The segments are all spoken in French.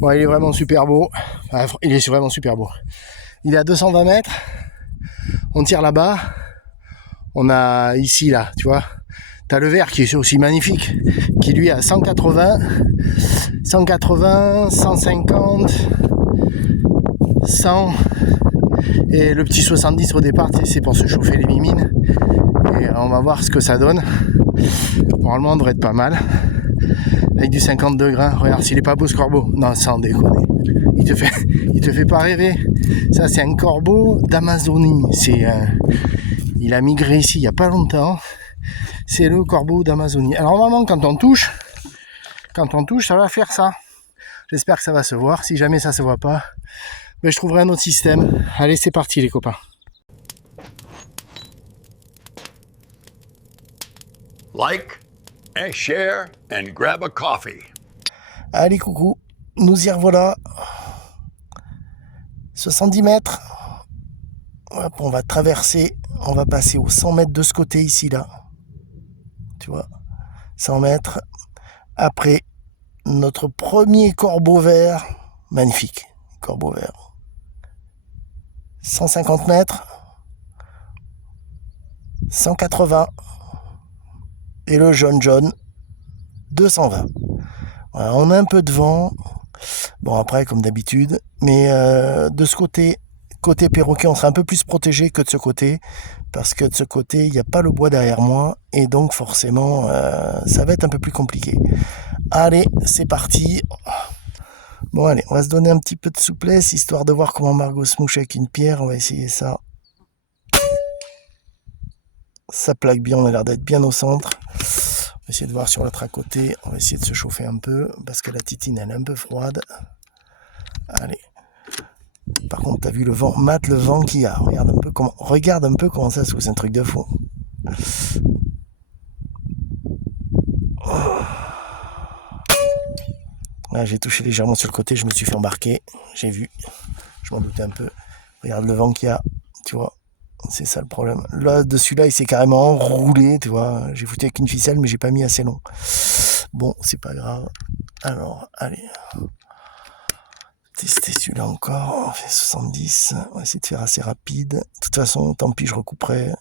Bon, il est vraiment super beau. Il est vraiment super beau. Il est à 220 mètres. On tire là-bas. On a ici, là, tu vois. T'as le vert qui est aussi magnifique, qui lui est à 180, 150, 100. Et le petit 70 au départ, c'est pour se chauffer les mimines. Et on va voir ce que ça donne. Normalement, on devrait être pas mal. Avec du 52 grains. Regarde, s'il est pas beau ce corbeau. Non, sans déconner. Il te fait pas rêver. Ça, c'est un corbeau d'Amazonie. Il a migré ici il y a pas longtemps. C'est le corbeau d'Amazonie. Alors normalement, quand on touche, ça va faire ça. J'espère que ça va se voir. Si jamais ça se voit pas, je trouverai un autre système. Allez, c'est parti les copains. Like and share and grab a coffee. Allez, coucou. Nous y revoilà. 70 mètres. Hop, on va traverser. On va passer aux 100 mètres de ce côté ici, là. Tu vois, 100 mètres. Après, notre premier corbeau vert. Magnifique. Corbeau vert. 150 mètres. 180. Et le jaune 220. Voilà, on a un peu de vent. Bon, après, comme d'habitude. Mais de ce côté perroquet, on sera un peu plus protégé que de ce côté. Parce que de ce côté, il n'y a pas le bois derrière moi. Et donc, forcément, ça va être un peu plus compliqué. Allez, c'est parti. Bon, allez, on va se donner un petit peu de souplesse, histoire de voir comment Margot se mouche avec une pierre. On va essayer ça. Ça plaque bien, on a l'air d'être bien au centre. On va essayer de voir sur l'autre à côté. On va essayer de se chauffer un peu, parce que la titine, elle est un peu froide. Allez. Par contre, t'as vu le vent, mate le vent qu'il y a. Regarde un peu comment ça se c'est un truc de fou. Là, j'ai touché légèrement sur le côté, je me suis fait embarquer. J'ai vu. Je m'en doutais un peu. Regarde le vent qu'il y a. Tu vois. C'est ça le problème. Là, dessus là, il s'est carrément enroulé, tu vois. J'ai foutu avec une ficelle, mais j'ai pas mis assez long. Bon, c'est pas grave. Alors, allez. Tester celui-là encore. On fait 70. On va essayer de faire assez rapide. De toute façon, tant pis, je recouperai.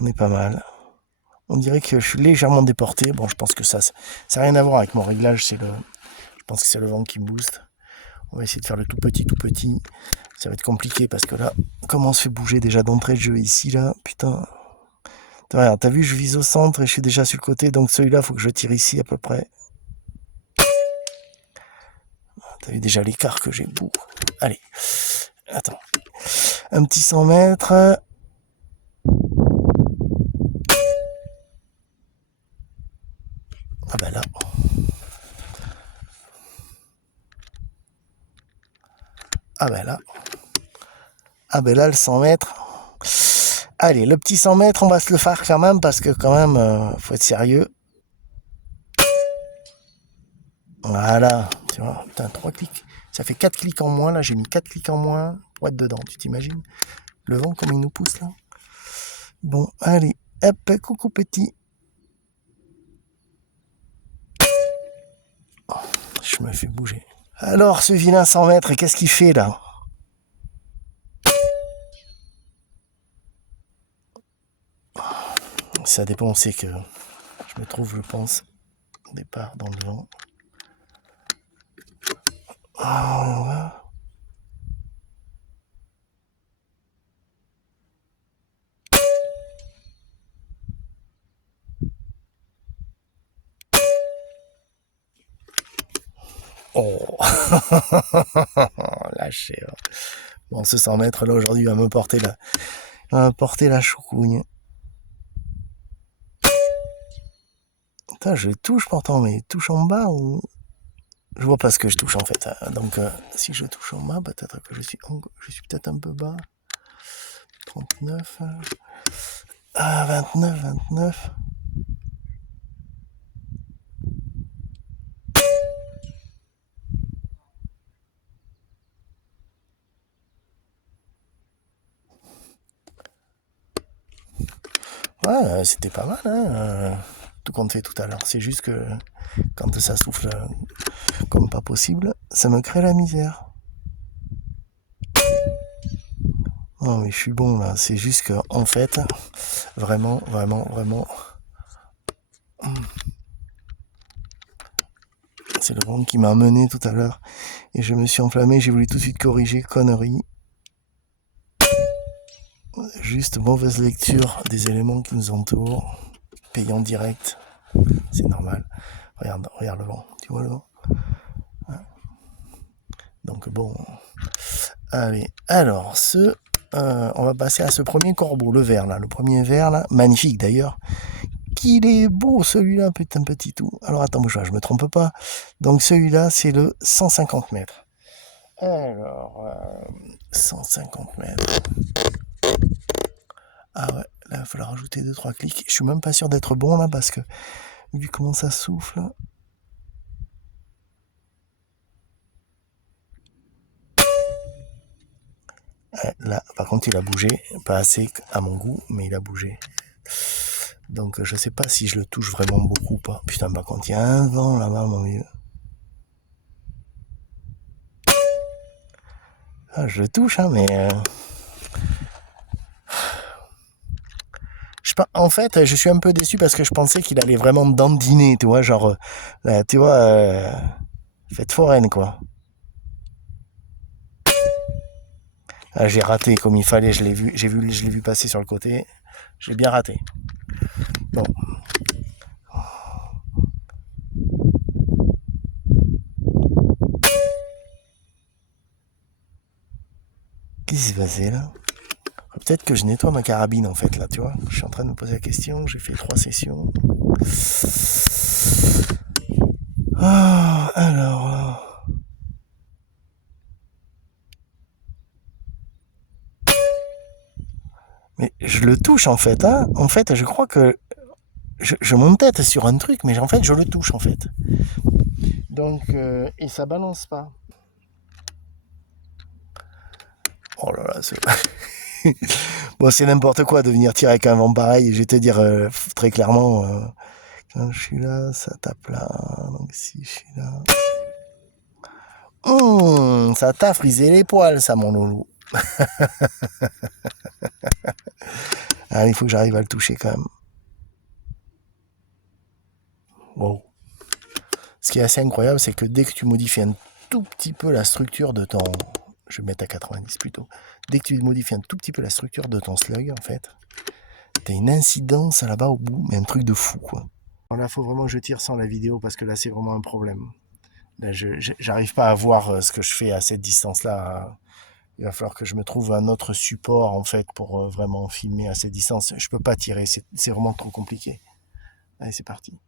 On est pas mal. On dirait que je suis légèrement déporté. Bon, je pense que ça n'a rien à voir avec mon réglage. Je pense que c'est le vent qui me booste. On va essayer de faire le tout petit. Ça va être compliqué parce que là, comment on se fait bouger déjà d'entrée de jeu ici, là. Putain. T'as vu, je vise au centre et je suis déjà sur le côté. Donc celui-là, il faut que je tire ici à peu près. T'as vu déjà l'écart que j'ai. Bouh. Allez. Attends. Un petit 100 mètres. Ah ben là. Ah ben là, le 100 mètres. Allez, le petit 100 mètres, on va se le faire quand même, parce que quand même, faut être sérieux. Voilà, tu vois, putain, 3 clics. Ça fait 4 clics en moins, là, j'ai mis 4 clics en moins pour être dedans, tu t'imagines? Le vent, comme il nous pousse, là. Bon, allez, hop, coucou petit. Je me fais bouger. Alors, ce vilain 100 mètres, qu'est-ce qu'il fait, là? Ça dépend, c'est que je me trouve, je pense, au départ, dans le vent. Ah, oh, lâché. Bon, ce 100 mètres là aujourd'hui va me porter la choucougne. Putain, je touche pourtant, mais touche en bas ou. Je vois pas ce que je touche en fait. Donc, si je touche en bas, peut-être que je suis peut-être un peu bas. 39. Ah, 29. Ouais, c'était pas mal, hein, tout compte fait tout à l'heure. C'est juste que quand ça souffle comme pas possible, ça me crée la misère. Non mais je suis bon là, c'est juste que en fait, vraiment, c'est le vent qui m'a mené tout à l'heure et je me suis enflammé, j'ai voulu tout de suite corriger, connerie. Juste mauvaise lecture des éléments qui nous entourent, payant direct, c'est normal. Regarde le vent, tu vois le vent. Donc bon, allez, alors on va passer à ce premier corbeau, le vert là, le premier vert là, magnifique d'ailleurs. Qu'il est beau celui-là, putain petit tout. Alors attends, je me trompe pas. Donc celui-là, c'est le 150 mètres. Alors, 150 mètres. Ah ouais, là, il va falloir rajouter 2-3 clics. Je suis même pas sûr d'être bon là parce que vu comment ça souffle. Là, par contre, il a bougé. Pas assez à mon goût, mais il a bougé. Donc, je sais pas si je le touche vraiment beaucoup ou pas. Putain, par contre, il y a un vent là-bas, mon vieux. Ah, je le touche, hein, mais... En fait, je suis un peu déçu parce que je pensais qu'il allait vraiment dandiner, tu vois, genre... tu vois, fête foraine, quoi. Ah, j'ai raté comme il fallait, je l'ai vu passer sur le côté. J'ai bien raté. Bon. Qu'est-ce qui s'est passé là? Peut-être que je nettoie ma carabine en fait là, tu vois. Je suis en train de me poser la question, j'ai fait 3 sessions. Ah, alors... Mais je le touche en fait, hein. En fait, je crois que je m'entête sur un truc, mais en fait, je le touche en fait. Donc, et ça balance pas. Oh là là, c'est... Bon, c'est n'importe quoi de venir tirer avec un vent pareil. Je vais te dire très clairement, quand je suis là, ça tape là. Donc si je suis là... ça t'a frisé les poils, ça, mon loulou. Ah, il faut que j'arrive à le toucher quand même. Wow. Ce qui est assez incroyable, c'est que dès que tu modifies un tout petit peu la structure de ton... Je vais mettre à 90 plutôt. Dès que tu modifies un tout petit peu la structure de ton slug, en fait, t'as une incidence là-bas au bout, mais un truc de fou, quoi. Alors là, faut vraiment que je tire sans la vidéo, parce que là, c'est vraiment un problème. Là, j'arrive pas à voir ce que je fais à cette distance-là. Il va falloir que je me trouve un autre support, en fait, pour vraiment filmer à cette distance. Je peux pas tirer, c'est vraiment trop compliqué. Allez, c'est parti.